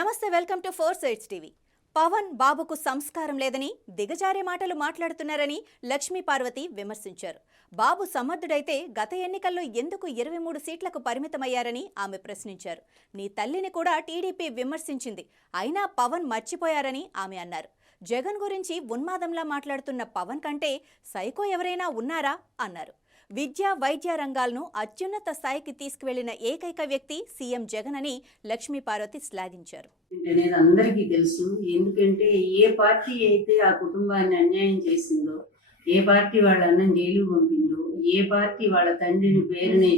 నమస్తే, welcome to 4 sides TV. Pavan బాబుకు సంస్కారం లేదని, దిగజారే మాటలు మాట్లాడుతున్నారని లక్ష్మీ పార్వతి విమర్శించారు. బాబు సమర్థుడైతే గత ఎన్నికల్లో ఎందుకు 23 సీట్లకు పరిమితమయ్యారని ఆమె ప్రశ్నించారు. నీ తల్లిని కూడా టీడీపీ విమర్శించింది, అయినా పవన్ మర్చిపోయారని ఆమె అన్నారు. జగన్ గురించి ఉన్మాదంలా మాట్లాడుతున్న పవన్ కంటే సైకో ఎవరైనా ఉన్నారా అన్నారు. విద్య వైద్య రంగాలను అత్యున్నత స్థాయికి తీసుకువెళ్లిన ఏకైక వ్యక్తి సీఎం జగన్ అని లక్ష్మీ పార్వతి శ్లాఘించారు. అనేది అందరికీ తెలుసు. ఎందుకంటే ఏ పార్టీ అయితే ఆ కుటుంబాన్ని అన్యాయం చేసిందో, ఏ పార్టీ వాళ్ళ అన్నం జైలు పంపిందో, ఏ పార్టీ వాళ్ళ తండ్రిని పేరుని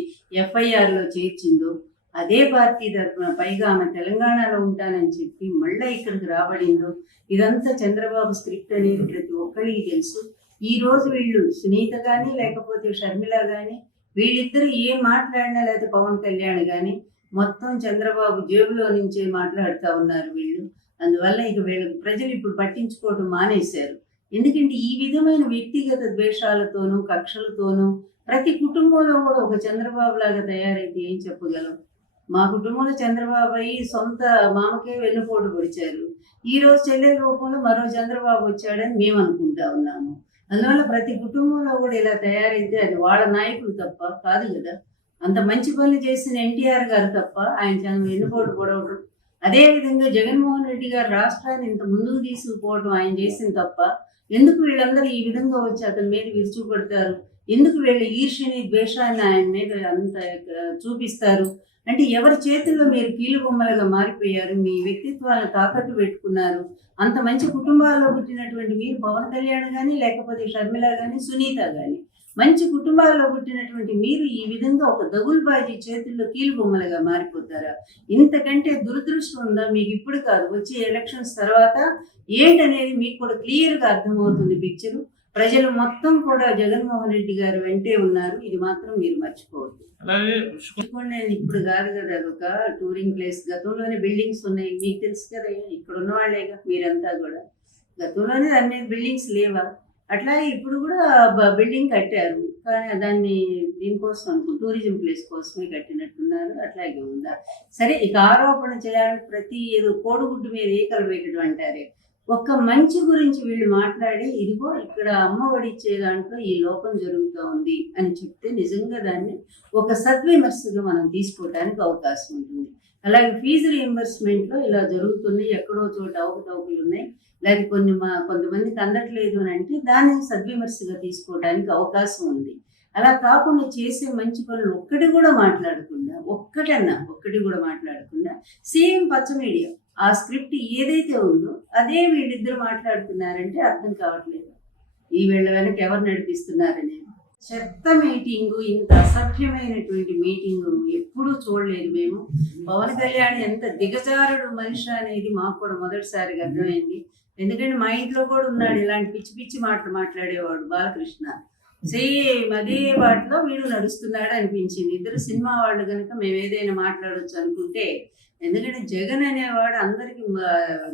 FIRలో చేర్చిందో అదే పార్టీ తరఫున పైగా ఆమె తెలంగాణలో ఉంటానని చెప్పి మళ్ళీ ఇక్కడికి రాబడిందో, ఇదంతా చంద్రబాబు స్క్రిప్ట్ అనేది ప్రతి ఒక్కరికి తెలుసు. ఈ రోజు వీళ్ళు సునీత కానీ లేకపోతే షర్మిల కానీ వీళ్ళిద్దరూ ఏం మాట్లాడినా, లేకపోతే పవన్ కళ్యాణ్ కానీ మొత్తం చంద్రబాబు జేబులో నుంచే మాట్లాడుతూ ఉన్నారు వీళ్ళు. అందువల్ల ఇక వీళ్ళకి ప్రజలు ఇప్పుడు పట్టించుకోవడం మానేశారు. ఎందుకంటే ఈ విధమైన వ్యక్తిగత ద్వేషాలతోనూ కక్షలతోనూ ప్రతి కుటుంబంలో కూడా ఒక చంద్రబాబు లాగా తయారైతే ఏం చెప్పగలం? మా కుటుంబంలో చంద్రబాబు అయ్యి సొంత మామకే వెన్నుపోటు పొడిచారు. ఈ రోజు చెల్లెల రూపంలో మరో చంద్రబాబు వచ్చాడని మేము అనుకుంటా ఉన్నాము. అందువల్ల ప్రతి కుటుంబంలో కూడా ఇలా తయారైతే అది వాళ్ళ నాయకులు తప్ప కాదు కదా. అంత మంచి పనులు చేసిన NTR గారు తప్ప ఆయన వెన్నుపోటు పొడవడం, అదేవిధంగా జగన్మోహన్ రెడ్డి గారు రాష్ట్రాన్ని ఇంత ముందుకు తీసుకుపోవడం ఆయన చేసిన తప్ప. ఎందుకు వీళ్ళందరూ ఈ విధంగా వచ్చి అతని మీద విరుచుపడతారు? ఎందుకు వీళ్ళ ఈర్ష్యని ద్వేషాన్ని ఆయన మీద అంత చూపిస్తారు? అంటే ఎవరి చేతుల్లో మీరు కీలుబొమ్మలుగా మారిపోయారు, మీ వ్యక్తిత్వాలను తాకట్టు పెట్టుకున్నారు. అంత మంచి కుటుంబాల్లో పుట్టినటువంటి మీరు పవన్ కళ్యాణ్ కానీ లేకపోతే షర్మిల కానీ సునీత కానీ మంచి కుటుంబాల్లో పుట్టినటువంటి మీరు ఈ విధంగా ఒక దగుల్బాజీ చేతుల్లో కీలుబొమ్మలుగా మారిపోతారా? ఇంతకంటే దురదృష్టం ఉందా మీకు? ఇప్పుడు కాదు, వచ్చే ఎలక్షన్స్ తర్వాత ఏంటనేది మీకు కూడా క్లియర్గా అర్థమవుతుంది పిక్చరు. ప్రజలు మొత్తం కూడా జగన్మోహన్ రెడ్డి గారు వెంటే ఉన్నారు. ఇది మాత్రం మీరు మర్చిపోవద్దు. నేను ఇప్పుడు కాదు కదా, అదొక టూరింగ్ ప్లేస్. గతంలోనే బిల్డింగ్స్ ఉన్నాయి, మీకు తెలుసు కదా, ఇక్కడ ఉన్న వాళ్ళేగా మీరంతా కూడా. గతంలోనే దాని మీద బిల్డింగ్స్ లేవా? అట్లాగే ఇప్పుడు కూడా బిల్డింగ్ కట్టారు, కానీ దాన్ని దీనికోసం అనుకో టూరిజం ప్లేస్ కోసమే కట్టినట్టున్నారు. అట్లాగే ఉందా? సరే, ఇక ఆరోపణ చేయాలని ప్రతి ఏదో కోడిగుడ్డు మీద ఏకలు వేయడం అంటారే, ఒక్క మంచి గురించి వీళ్ళు మాట్లాడి ఇదిగో ఇక్కడ అమ్మ ఒడిచ్చే దాంట్లో ఈ లోపం జరుగుతూ ఉంది అని చెప్తే నిజంగా దాన్ని ఒక సద్విమర్శగా మనం తీసుకోవడానికి అవకాశం ఉంటుంది. అలాగే ఫీజు రీఎంబర్స్మెంట్లో ఇలా జరుగుతున్నాయి, ఎక్కడో చోట అవకతవకలు ఉన్నాయి, లేదా కొంతమందికి అందట్లేదు అని అంటే దాన్ని సద్విమర్శగా తీసుకోవడానికి అవకాశం ఉంది. అలా కాకుండా చేసే మంచి పనులు ఒక్కటి కూడా మాట్లాడకుండా, ఒక్కటి కూడా మాట్లాడకుండా సేమ్ పచ్చ మీడియా ఆ స్క్రిప్ట్ ఏదైతే ఉందో అదే వీళ్ళిద్దరు మాట్లాడుతున్నారంటే అర్థం కావట్లేదు ఈ వీళ్ళ వెనక ఎవరు నడిపిస్తున్నారని. చెత్త మీటింగు, ఇంత అసభ్యమైనటువంటి మీటింగు ఎప్పుడూ చూడలేదు మేము. పవన్ కళ్యాణ్ ఎంత దిగజారుడు మనిషి అనేది మాకు కూడా మొదటిసారిగా అర్థమైంది. ఎందుకంటే మా ఇంట్లో కూడా ఉన్నాడు ఇలాంటి పిచ్చి పిచ్చి మాటలు మాట్లాడేవాడు బాలకృష్ణ. సేమ్ అదే వాటిలో వీడు నడుస్తున్నాడు అనిపించింది. ఇద్దరు సినిమా వాళ్ళు కనుక మేము ఏదైనా మాట్లాడవచ్చు అనుకుంటే, ఎందుకంటే జగన్ అనేవాడు అందరికి,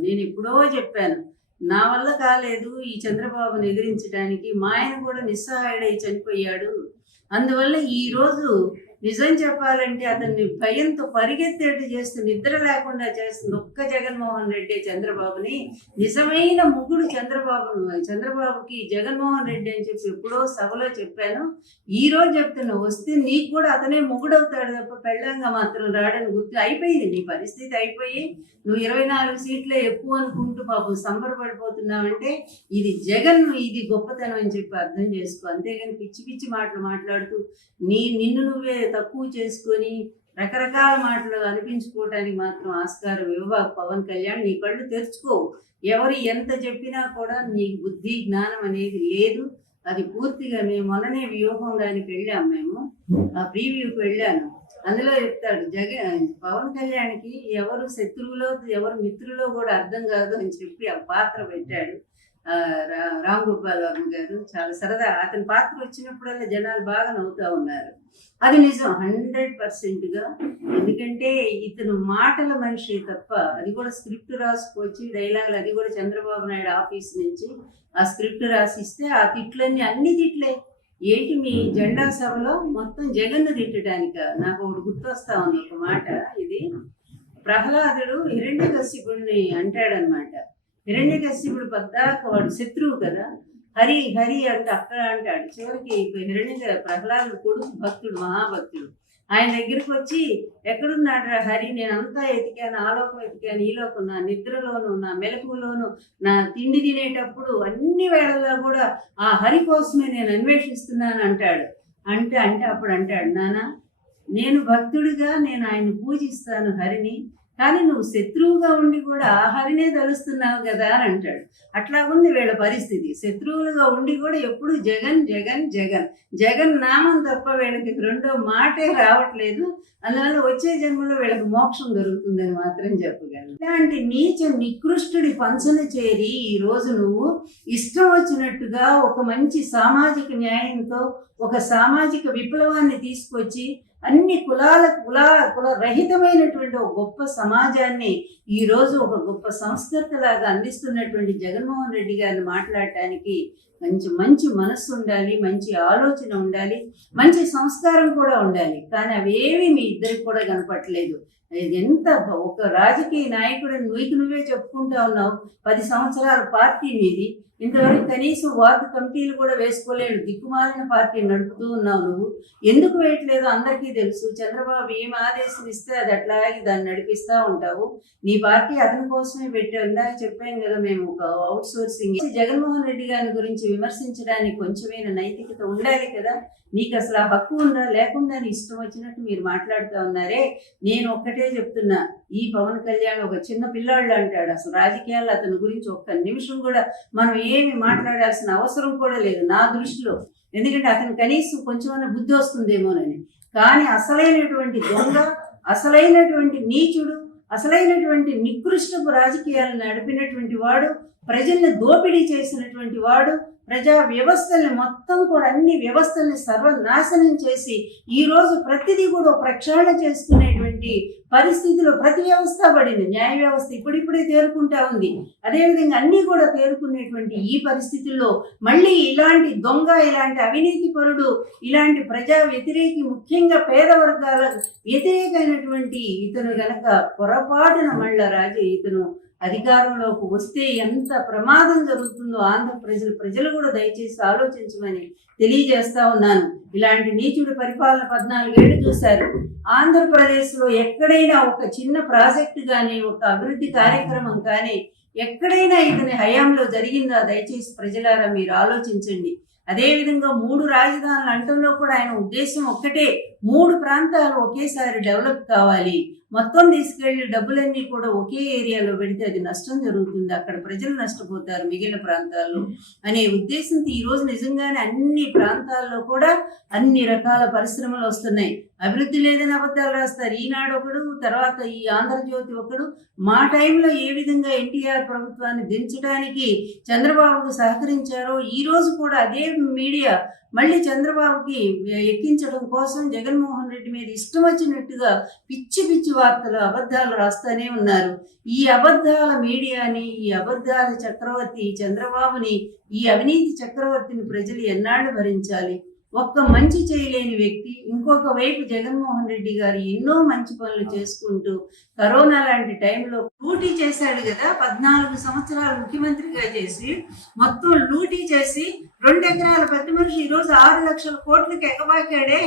నేను ఎప్పుడో చెప్పాను, నా వల్ల కాలేదు ఈ చంద్రబాబుని ఎదిరించడానికి, మా ఆయన కూడా నిస్సహాయుడై చనిపోయాడు. అందువల్ల ఈరోజు నిజం చెప్పాలంటే అతన్ని భయంతో పరిగెత్తేట్టు చేస్తూ నిద్ర లేకుండా చేస్తుంది ఒక్క జగన్మోహన్ రెడ్డి చంద్రబాబుని. నిజమైన ముగ్గుడు చంద్రబాబుకి జగన్మోహన్ రెడ్డి అని చెప్పి ఎప్పుడో సభలో చెప్పాను. ఈ రోజు చెప్తున్నా, వస్తే నీకు కూడా అతనే మొగుడవుతాడు తప్ప పెళ్ళంగా మాత్రం రాడని గుర్తు. అయిపోయింది నీ పరిస్థితి, అయిపోయి నువ్వు 24 సీట్లే ఎక్కువ అనుకుంటూ పాపం సంబరపడిపోతున్నావంటే ఇది జగన్, ఇది గొప్పతనం అని చెప్పి అర్థం చేసుకో. అంతేగాని పిచ్చి పిచ్చి మాటలు మాట్లాడుతూ నిన్ను నువ్వే తక్కువ చేసుకొని రకరకాల మాటలు అనిపించుకోవటానికి మాత్రం ఆస్కారం ఇవ్వబాకు పవన్ కళ్యాణ్. నీ కళ్ళు తెరుచుకోవు. ఎవరు ఎంత చెప్పినా కూడా నీకు బుద్ధి జ్ఞానం అనేది లేదు. అది పూర్తిగా మేము మొన్ననే వ్యూహం దానికి వెళ్ళాము, మేము ఆ ప్రీవ్యూకి వెళ్ళాను. అందులో చెప్తాడు పవన్ కళ్యాణ్కి ఎవరు శత్రువులో ఎవరు మిత్రులో కూడా అర్థం కాదు అని చెప్పి ఆ పాత్ర పెట్టాడు రామ్ గోపాల్ వర్మ గారు. చాలా సరదా. అతని పాత్ర వచ్చినప్పుడల్లా జనాలు బాగా నవ్వుతూ ఉన్నారు. అది నిజం 100%గా. ఎందుకంటే ఇతను మాటల మనిషి తప్ప, అది కూడా స్క్రిప్ట్ రాసుకొచ్చి డైలాగులు, అది కూడా చంద్రబాబు నాయుడు ఆఫీస్ నుంచి ఆ స్క్రిప్ట్ రాసిస్తే ఆ తిట్లన్నీ అన్ని తిట్లే. ఏంటి మీ జెండా సభలో మొత్తం జగన్ను తిట్టడానిక? నాకు ఒకటి గుర్తొస్తా ఉంది ఒక మాట. ఇది ప్రహ్లాదుడు హిరణ్యకశిపుడిని అంటాడనమాట. హిరణ్యకశిపుడు పద్దాక వాడు శత్రువు కదా, హరి హరి అంటే అక్కడ అంటాడు. చివరికి ప్రహ్లాదుడు కొడుకు భక్తుడు, మహాభక్తుడు, ఆయన దగ్గరికి వచ్చి ఎక్కడున్నాడు రా హరి, నేను అంతా ఎతికాను, ఆ లోకం ఎతికాను, ఈ లోకం, నా నిద్రలోను నా మెలకువలోను నా తిండి తినేటప్పుడు అన్ని వేళల్లో కూడా ఆ హరి కోసమే నేను అన్వేషిస్తున్నాను అంటాడు. అంటే అప్పుడు అంటాడు, నాన్న నేను భక్తుడిగా నేను ఆయన్ని పూజిస్తాను హరిని, కానీ నువ్వు శత్రువుగా ఉండి కూడా ఆ హరినే తలుస్తున్నావు కదా అని అంటాడు. అట్లా ఉంది వీళ్ళ పరిస్థితి. శత్రువులుగా ఉండి కూడా ఎప్పుడు జగన్ జగన్ జగన్ జగన్ నామం తప్ప వీళ్ళకి రెండో మాటే రావట్లేదు. అందువల్ల వచ్చే జన్మలో వీళ్ళకి మోక్షం దొరుకుతుందని మాత్రం చెప్పగలను. ఇలాంటి నీచ నికృష్టుడి పంచన చేరి ఈ రోజు నువ్వు ఇష్టం వచ్చినట్టుగా ఒక మంచి సామాజిక న్యాయంతో ఒక సామాజిక విప్లవాన్ని తీసుకొచ్చి అన్ని కుల రహితమైనటువంటి ఒక గొప్ప సమాజాన్ని ఈ రోజు ఒక గొప్ప సంస్కర్తలాగా అందిస్తున్నటువంటి జగన్మోహన్ రెడ్డి గారిని మాట్లాడటానికి మంచి మనస్సు ఉండాలి, మంచి ఆలోచన ఉండాలి, మంచి సంస్కారం కూడా ఉండాలి. కానీ అవేవి మీ ఇద్దరికి కూడా కనపట్లేదు. ఎంత ఒక రాజకీయ నాయకుడిని నువ్వే చెప్పుకుంటా ఉన్నావు. 10 సంవత్సరాల పార్టీ మీది, ఇంతవరకు కనీసం వార్డు కమిటీలు కూడా వేసుకోలేడు దిక్కుమాలిన పార్టీ నడుపుతూ ఉన్నావు. నువ్వు ఎందుకు వేయట్లేదు అందరికీ తెలుసు. చంద్రబాబు ఏం ఆదేశం ఇస్తే అది అట్లాగే దాన్ని నడిపిస్తూ ఉంటావు. నీ పార్టీ అతని కోసమే పెట్టావు. ఇందాక చెప్పాం కదా మేము ఒక అవుట్ సోర్సింగ్. జగన్మోహన్ రెడ్డి గారి గురించి విమర్శించడానికి కొంచెమైనా నైతికత ఉండాలి కదా. నీకు అసలు ఆ హక్కు ఉందా? లేకుండా నీ ఇష్టం వచ్చినట్టు మీరు మాట్లాడుతూ ఉన్నారే. నేను ఒక్కటే చెప్తున్నా, ఈ పవన్ కళ్యాణ్ ఒక చిన్న పిల్లాళ్ళు అంటాడు. అసలు రాజకీయాల్లో అతని గురించి ఒక్క నిమిషం కూడా మనం ఏమి మాట్లాడాల్సిన అవసరం కూడా లేదు నా దృష్టిలో. ఎందుకంటే అతను కనీసం కొంచెమన్నా బుద్ధి వస్తుందేమోనని. కానీ అసలైనటువంటి దొంగ, అసలైనటువంటి నీచుడు, అసలైనటువంటి నికృష్టపు రాజకీయాలను నడిపినటువంటి వాడు, ప్రజల్ని దోపిడీ చేసినటువంటి వాడు, ప్రజా వ్యవస్థల్ని మొత్తం కూడా అన్ని వ్యవస్థల్ని సర్వనాశనం చేసి ఈరోజు ప్రతిదీ కూడా ప్రక్షాళన చేసుకునేటువంటి పరిస్థితిలో ప్రతి వ్యవస్థ పడింది. న్యాయ వ్యవస్థ ఇప్పుడిప్పుడే తేరుకుంటా ఉంది. అదేవిధంగా అన్నీ కూడా తేరుకునేటువంటి ఈ పరిస్థితుల్లో మళ్ళీ ఇలాంటి దొంగ, ఇలాంటి అవినీతి పరుడు, ఇలాంటి ప్రజా వ్యతిరేకి, ముఖ్యంగా పేద వర్గాల వ్యతిరేకమైనటువంటి ఇతను గనక పొరపాటున మళ్ళా ఇతను అధికారంలోకి వస్తే ఎంత ప్రమాదం జరుగుతుందో ఆంధ్ర ప్రజలు కూడా దయచేసి ఆలోచించమని తెలియజేస్తా ఉన్నాను. ఇలాంటి నీచుడి పరిపాలన 14 ఏళ్ళు చూశారు. ఆంధ్రప్రదేశ్లో ఎక్కడైనా ఒక చిన్న ప్రాజెక్టు కానీ, ఒక అభివృద్ధి కార్యక్రమం కానీ ఎక్కడైనా ఇతని హయాంలో జరిగిందా? దయచేసి ప్రజలారా మీరు ఆలోచించండి. అదేవిధంగా 3 రాజధానులు అంటంలో కూడా ఆయన ఉద్దేశం ఒక్కటే, 3 ప్రాంతాలు ఒకేసారి డెవలప్ కావాలి, మొత్తం తీసుకెళ్లి డబ్బులన్నీ కూడా ఒకే ఏరియాలో పెడితే అది నష్టం జరుగుతుంది, అక్కడ ప్రజలు నష్టపోతారు మిగిలిన ప్రాంతాల్లో అనే ఉద్దేశంతో ఈరోజు నిజంగానే అన్ని ప్రాంతాల్లో కూడా అన్ని రకాల పరిశ్రమలు వస్తున్నాయి. అభివృద్ధి లేదని అబద్ధాలు రాస్తారు. ఈనాడు ఒకడు, తర్వాత ఈ ఆంధ్రజ్యోతి ఒకడు. మా టైంలో ఏ విధంగా ఎన్టీఆర్ ప్రభుత్వాన్ని దించడానికి చంద్రబాబుకు సహకరించారో ఈ రోజు కూడా అదే మీడియా మళ్ళీ చంద్రబాబుకి ఎక్కించడం కోసం జగన్మోహన్ రెడ్డి మీద ఇష్టం వచ్చినట్టుగా పిచ్చి పిచ్చి వార్తలు, అబద్ధాలు రాస్తూనే ఉన్నారు. ఈ అబద్ధాల మీడియాని, ఈ అబద్ధాల చక్రవర్తి చంద్రబాబుని, ఈ అవినీతి చక్రవర్తిని ప్రజలు ఎన్నాళ్ళు భరించాలి? ఒక్క మంచి చేయలేని వ్యక్తి, ఇంకొక వైపు జగన్మోహన్ రెడ్డి గారు ఎన్నో మంచి పనులు చేసుకుంటూ కరోనా లాంటి టైంలో లూటీ చేశాడు కదా. 14 సంవత్సరాలు ముఖ్యమంత్రిగా చేసి మొత్తం లూటీ చేసి 2 ఎకరాల పెద్ద మనిషి ఈరోజు 6 లక్షల కోట్లకి ఎగబాకాడే.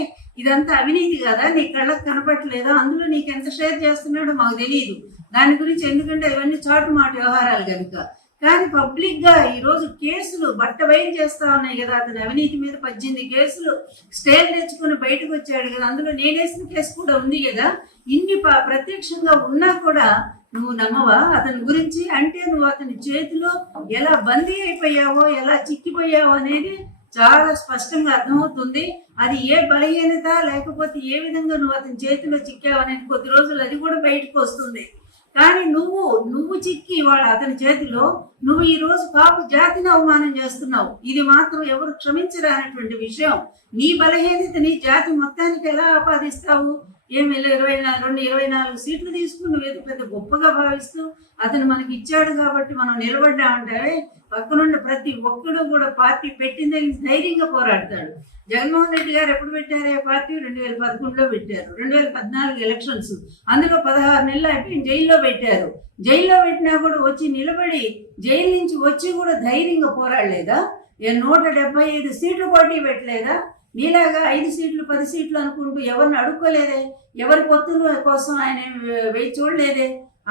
ఇదంతా అవినీతి కదా? నీ కళ్ళకు కనపట్లేదా? అందులో నీకు ఎంత షేర్ చేస్తున్నాడో మాకు తెలియదు దాని గురించి, ఎందుకంటే ఇవన్నీ చాటుమాట వ్యవహారాలు కనుక. కానీ పబ్లిక్ గా ఈరోజు కేసులు బట్టబయలు చేస్తా ఉన్నాయి కదా. అతని అవినీతి మీద 18 కేసులు స్టేలు తెచ్చుకుని బయటకు వచ్చాడు కదా. అందులో నేనేసిన కేసు కూడా ఉంది కదా. ఇన్ని ప్రత్యక్షంగా ఉన్నా కూడా నువ్వు నమ్మవా అతని గురించి? అంటే నువ్వు అతని చేతిలో ఎలా బందీ అయిపోయావో, ఎలా చిక్కిపోయావో అనేది చాలా స్పష్టంగా అర్థమవుతుంది. అది ఏ బలహీనత, లేకపోతే ఏ విధంగా నువ్వు అతని చేతిలో చిక్కావు అనేది కొద్ది రోజులు అది కూడా బయటకు వస్తుంది. కానీ నువ్వు చిక్కి వాడు అతని చేతిలో నువ్వు ఈ రోజు కాపు జాతిని అవమానం చేస్తున్నావు. ఇది మాత్రం ఎవరు క్షమించరానటువంటి విషయం. నీ బలహీనతని జాతి మొత్తానికి ఎలా ఆపాదిస్తావు? ఏమి 24 సీట్లు తీసుకుని నువ్వేదో పెద్ద గొప్పగా భావిస్తూ అతను మనకి ఇచ్చాడు కాబట్టి మనం నిలబడ్డామంటే పక్కనుండి ప్రతి ఒక్కడు కూడా పార్టీ పెట్టిందే ధైర్యంగా పోరాడతాడు. జగన్మోహన్ రెడ్డి గారు ఎప్పుడు పెట్టారు పార్టీ? 2011లో పెట్టారు. 2014 ఎలక్షన్స్, అందులో 16 నెలలు అయిపోయి జైల్లో పెట్టారు. జైల్లో పెట్టినా కూడా వచ్చి నిలబడి జైలు నుంచి వచ్చి కూడా ధైర్యంగా పోరాడలేదా? 175 సీట్లు పోటీ పెట్టలేదా? నీలాగా 5 సీట్లు 10 సీట్లు అనుకుంటూ ఎవరిని అడుక్కోలేదే, ఎవరి పొత్తుల కోసం ఆయన వేచి చూడలేదే.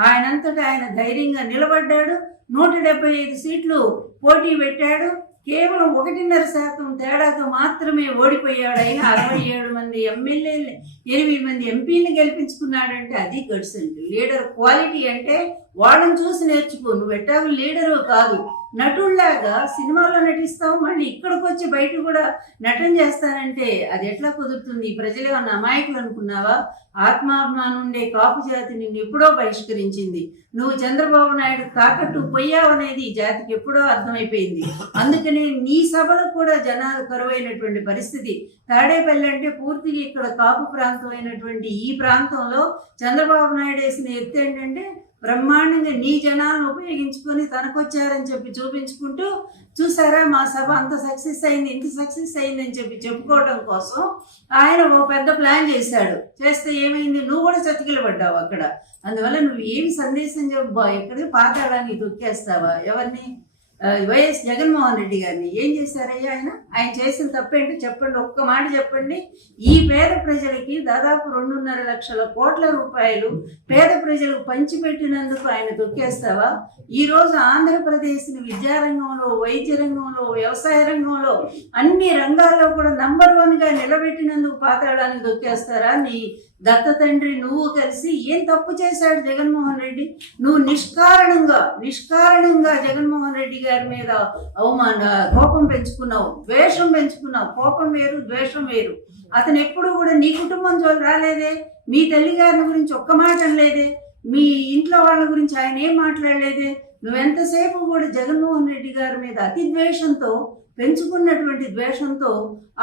ఆయనంతటా ఆయన ధైర్యంగా నిలబడ్డాడు. 175 సీట్లు పోటీ పెట్టాడు. కేవలం 1.5% తేడాతో మాత్రమే ఓడిపోయాడు. అయినా 67 మంది ఎమ్మెల్యేలు 8 మంది ఎంపీని గెలిపించుకున్నాడంటే అది గట్స్ అండి. లీడర్ క్వాలిటీ అంటే వాళ్ళని చూసి నేర్చుకో. నువ్వు ఎట్టాగు లీడరు కాదు, నటుల్లాగా సినిమాలో నటిస్తావు, మళ్ళీ ఇక్కడికి వచ్చి బయట కూడా నటన చేస్తానంటే అది ఎట్లా కుదురుతుంది? ప్రజలు ఏమన్నా అమాయకులు అనుకున్నావా? ఆత్మాభిమానం ఉండే కాపు జాతి నిన్ను ఎప్పుడో బహిష్కరించింది. నువ్వు చంద్రబాబు నాయుడు తాకట్టు పోయావనేది ఈ జాతికి ఎప్పుడో అర్థమైపోయింది. అందుకని నీ సభలకు కూడా జనాలు కరువైనటువంటి పరిస్థితి. తాడేపల్లి అంటే పూర్తిగా ఇక్కడ కాపు ప్రాంతం అయినటువంటి ఈ ప్రాంతంలో చంద్రబాబు నాయుడు వేసిన ఎత్తు ఏంటంటే బ్రహ్మాండంగా నీ జనాలను ఉపయోగించుకొని తనకొచ్చారని చెప్పి చూపించుకుంటూ, చూసారా మా సభ అంత సక్సెస్ అయింది, ఇంత సక్సెస్ అయింది అని చెప్పి చెప్పుకోవడం కోసం ఆయన ఓ పెద్ద ప్లాన్ చేశాడు. చేస్తే ఏమైంది? నువ్వు కూడా చతికిలబడ్డావు అక్కడ. అందువల్ల నువ్వు ఏమి సందేశం చెప్పు? ఎక్కడికి పాతాడానికి తొక్కేస్తావా? ఎవరిని? వైఎస్ జగన్మోహన్ రెడ్డి గారిని ఏం చేశారయ్యా? ఆయన చేసిన తప్పేంటో చెప్పండి, ఒక్క మాట చెప్పండి. ఈ పేద ప్రజలకి దాదాపు 2.5 లక్షల కోట్ల రూపాయలు పేద ప్రజలకు పంచిపెట్టినందుకు ఆయన తొక్కేస్తావా? ఈరోజు ఆంధ్రప్రదేశ్ని విద్యారంగంలో, వైద్య రంగంలో, వ్యవసాయ రంగంలో అన్ని రంగాల్లో కూడా నంబర్ 1గా నిలబెట్టినందుకు పాతాళానికి తొక్కేస్తారా? నీ దత్త తండ్రి నువ్వు కలిసి ఏం తప్పు చేశాడు జగన్మోహన్ రెడ్డి? నువ్వు నిష్కారణంగా జగన్మోహన్ రెడ్డి గారి మీద కోపం పెంచుకున్నావు, ద్వేషం పెంచుకున్నావు. కోపం వేరు, ద్వేషం వేరు. అతను ఎప్పుడు కూడా నీ కుటుంబం జోలు రాలేదే, మీ తల్లి గారి గురించి ఒక్క మాట అనలేదే, మీ ఇంట్లో వాళ్ళ గురించి ఆయన ఏం మాట్లాడలేదే. నువ్వెంతసేపు కూడా జగన్మోహన్ రెడ్డి గారి మీద అతి ద్వేషంతో, పెంచుకున్నటువంటి ద్వేషంతో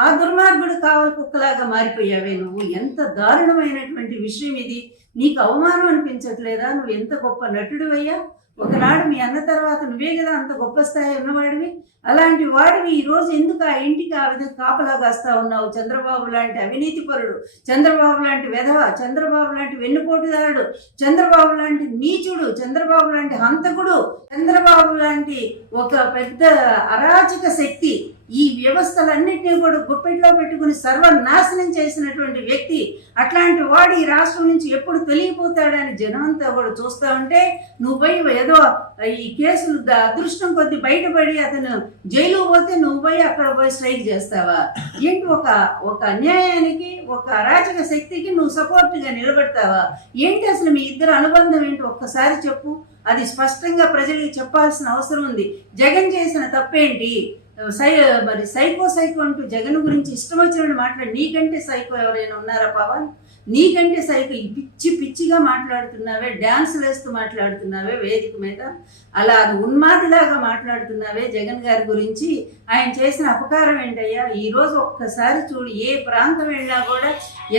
ఆ దుర్మార్గుడు కావలి కుక్కలాగా మారిపోయావే నువ్వు. ఎంత దారుణమైనటువంటి విషయం ఇది! నీకు అవమానం అనిపించట్లేదా? నువ్వు ఎంత గొప్ప నటుడు అయ్యా. ఒకనాడు మీ అన్న తర్వాత నువ్వే కదా అంత గొప్ప స్థాయి ఉన్నవాడివి. అలాంటి వాడివి ఈరోజు ఎందుకు ఆ ఇంటికి ఆ విధంగా కాపలా కాస్తా ఉన్నావు? చంద్రబాబు లాంటి అవినీతి పరుడు, చంద్రబాబు లాంటి వెధవ, చంద్రబాబు లాంటి వెన్నుపోటుదారుడు, చంద్రబాబు లాంటి నీచుడు, చంద్రబాబు లాంటి హంతకుడు, చంద్రబాబు లాంటి ఒక పెద్ద అరాచక శక్తి ఈ వ్యవస్థలన్నింటినీ కూడా గుప్పెట్లో పెట్టుకుని సర్వనాశనం చేసినటువంటి వ్యక్తి. అట్లాంటి వాడు ఈ రాష్ట్రం నుంచి ఎప్పుడు తొలగిపోతాడని జనమంతా కూడా చూస్తా ఉంటే నువ్వు పోయి ఏదో ఈ కేసులు అదృష్టం కొద్ది బయటపడి అతను జైలు పోతే నువ్వు పోయి అక్కడ పోయి స్ట్రైక్ చేస్తావా? ఏంటి? ఒక అన్యాయానికి, ఒక అరాచక శక్తికి నువ్వు సపోర్ట్గా నిలబడతావా? ఏంటి అసలు మీ ఇద్దరు అనుబంధం ఏంటి? ఒక్కసారి చెప్పు. అది స్పష్టంగా ప్రజలకు చెప్పాల్సిన అవసరం ఉంది. జగన్ చేసిన తప్పేంటి? మరి సైకో అంటూ జగన్ గురించి ఇష్టం వచ్చినట్టు మాట్లాడు. నీకంటే సైకో ఎవరైనా ఉన్నారా పవన్? నీకంటే సైకో పిచ్చిగా మాట్లాడుతున్నావే, డ్యాన్సులు వేస్తూ మాట్లాడుతున్నావే వేదిక మీద, అలా అది ఉన్మాదిలాగా మాట్లాడుతున్నావే జగన్ గారి గురించి. ఆయన చేసిన అపకారం ఏంటయ్యా? ఈరోజు ఒక్కసారి చూడు, ఏ ప్రాంతం వెళ్ళినా కూడా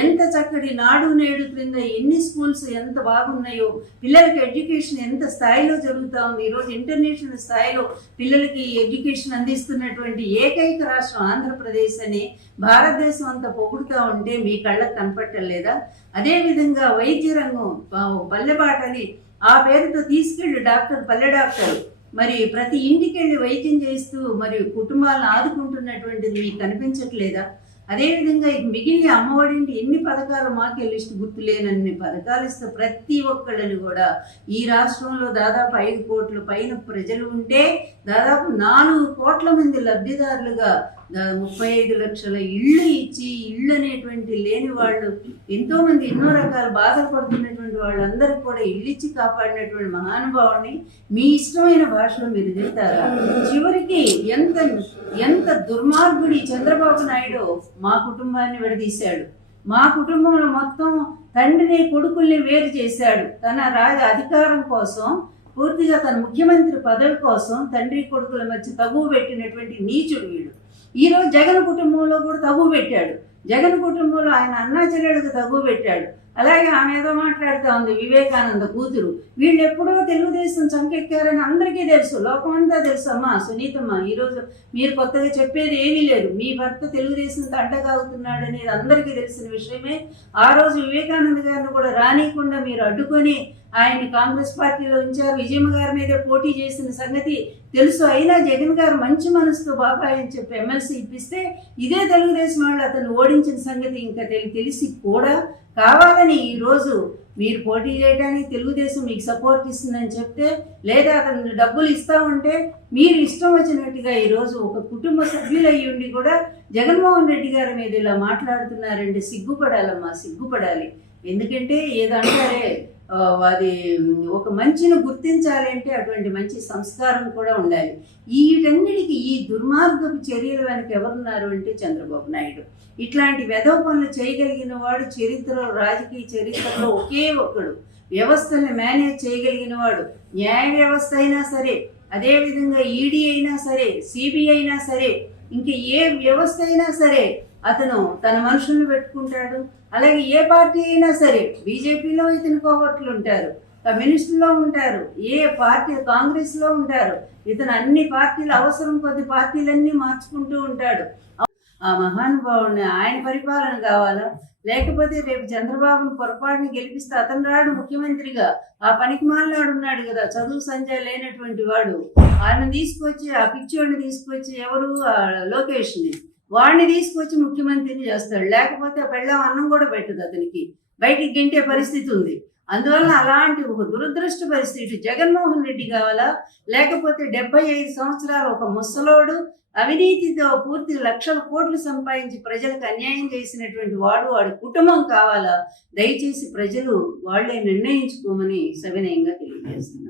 ఎంత చక్కటి నాడు నేడు క్రింద ఎన్ని స్కూల్స్ ఎంత బాగున్నాయో, పిల్లలకి ఎడ్యుకేషన్ ఎంత స్థాయిలో జరుగుతూ ఉంది. ఈరోజు ఇంటర్నేషనల్ స్థాయిలో పిల్లలకి ఎడ్యుకేషన్ అందిస్తున్నటువంటి ఏకైక రాష్ట్రం ఆంధ్రప్రదేశ్ అని భారతదేశం అంతా పొగుడుతూ ఉంటే మీ కళ్ళకు కనపట్టలేదా? అదేవిధంగా వైద్య రంగం పల్లెబాటని ఆ పేరుతో తీసుకెళ్ళి పల్లె డాక్టర్ మరి ప్రతి ఇంటికి వెళ్ళి వైద్యం చేస్తూ మరి కుటుంబాలను ఆదుకుంటున్నటువంటిది మీకు కనిపించట్లేదా? అదేవిధంగా మిగిలిన అమ్మఒడింటి ఎన్ని పథకాలు మాకే లిస్టు గుర్తులేనన్ని పథకాలు ఇస్తే ప్రతి ఒక్కళ్ళని కూడా ఈ రాష్ట్రంలో దాదాపు 5 కోట్ల పైన ప్రజలు ఉంటే దాదాపు 4 కోట్ల మంది లబ్ధిదారులుగా 35 లక్షల ఇళ్ళు ఇచ్చి, ఇళ్ళు అనేటువంటి లేని వాళ్ళు ఎంతోమంది ఎన్నో రకాల బాధలు పడుతున్నటువంటి వాళ్ళందరికీ కూడా ఇళ్ళు ఇచ్చి కాపాడినటువంటి మహానుభావుని మీ ఇష్టమైన భాషలో మీరు తింటారా? చివరికి ఎంత దుర్మార్గుడి చంద్రబాబు నాయుడు మా కుటుంబాన్ని విడదీశాడు. మా కుటుంబంలో మొత్తం తండ్రిని కొడుకుల్ని వేరు చేశాడు. తన అధికారం కోసం, పూర్తిగా తన ముఖ్యమంత్రి పదవి కోసం తండ్రి కొడుకుల మధ్య తగువ పెట్టినటువంటి నీచుడు వీడు. ఈరోజు జగన్ కుటుంబంలో కూడా తగువ పెట్టాడు. జగన్ కుటుంబంలో ఆయన అన్నా చెల్లెలకు తగువ పెట్టాడు. అలాగే ఆమె ఏదో మాట్లాడుతూ ఉంది, వివేకానంద కూతురు. వీళ్ళు ఎప్పుడో తెలుగుదేశం చంకెక్కారని అందరికీ తెలుసు, లోకమంతా తెలుసు. అమ్మా సునీతమ్మ, ఈరోజు మీరు కొత్తగా చెప్పేది ఏమీ లేదు. మీ భర్త తెలుగుదేశంతో అడ్డగాగుతున్నాడు అనేది అందరికీ తెలిసిన విషయమే. ఆ రోజు వివేకానంద గారిని కూడా రానియకుండా మీరు అడ్డుకొని ఆయన్ని కాంగ్రెస్ పార్టీలో ఉంచారు. విజయమ్మ గారి మీదే పోటీ చేసిన సంగతి తెలుసు. అయినా జగన్ గారు మంచి మనసుతో బాబాయ్ అని చెప్పి ఎమ్మెల్సీ ఇప్పిస్తే ఇదే తెలుగుదేశం వాళ్ళు అతను ఓడించిన సంగతి ఇంకా తెలిసి కూడా కావాలని ఈరోజు మీరు పోటీ చేయడానికి తెలుగుదేశం మీకు సపోర్ట్ ఇస్తుందని చెప్తే, లేదా అతను డబ్బులు ఇస్తూ ఉంటే మీరు ఇష్టం వచ్చినట్టుగా ఈరోజు ఒక కుటుంబ సభ్యులు అయ్యి ఉండి కూడా జగన్మోహన్ రెడ్డి గారి మీద ఇలా మాట్లాడుతున్నారంటే సిగ్గుపడాలమ్మా, సిగ్గుపడాలి. ఎందుకంటే ఏదంటారే అది ఒక మంచిని గుర్తించాలి అంటే అటువంటి మంచి సంస్కారం కూడా ఉండాలి. వీటన్నిటికీ ఈ దుర్మార్గపు చర్యల వెనక ఎవరున్నారు అంటే చంద్రబాబు నాయుడు. ఇట్లాంటి వెధవ పనులు చేయగలిగిన వాడు చరిత్రలో, రాజకీయ చరిత్రలో ఒకే ఒక్కడు. వ్యవస్థని మేనేజ్ చేయగలిగిన వాడు, న్యాయ వ్యవస్థ అయినా సరే, అదేవిధంగా ఈడీ అయినా సరే, సిబిఐ అయినా సరే, ఇంక ఏ వ్యవస్థ అయినా సరే అతను తన మనుషులను పెట్టుకుంటాడు. అలాగే ఏ పార్టీ అయినా సరే, బీజేపీలో ఇతని కోవర్ట్లు ఉంటారు, కమ్యూనిస్టులో ఉంటారు, ఏ పార్టీ కాంగ్రెస్లో ఉంటారు. ఇతను అన్ని పార్టీలు అవసరం కొద్ది పార్టీలన్నీ మార్చుకుంటూ ఉంటాడు. ఆ మహానుభావుడిని ఆయన పరిపాలన కావాలా, లేకపోతే రేపు చంద్రబాబును పొరపాటుని గెలిపిస్తే అతను రాడు ముఖ్యమంత్రిగా. ఆ పనికి మాలినాడు ఉన్నాడు కదా, చదువు సంజయ్ లేనటువంటి వాడు, ఆయన తీసుకొచ్చి, ఆ పిచ్చోడిని తీసుకొచ్చి, ఎవరు లోకేష్ని, వాడిని తీసుకొచ్చి ముఖ్యమంత్రిని చేస్తాడు. లేకపోతే పెళ్ళాం అన్నం కూడా పెట్టదు, అతనికి బయటికి గెంటే పరిస్థితి ఉంది. అందువల్ల అలాంటి ఒక దురదృష్ట పరిస్థితి జగన్మోహన్ రెడ్డి కావాలా, లేకపోతే 75 సంవత్సరాలు ఒక ముసలోడు అవినీతితో పూర్తి లక్షల కోట్లు సంపాదించి ప్రజలకు అన్యాయం చేసినటువంటి వాడి కుటుంబం కావాలా? దయచేసి ప్రజలు వాళ్లే నిర్ణయించుకోమని సవినయంగా తెలియజేస్తున్నారు.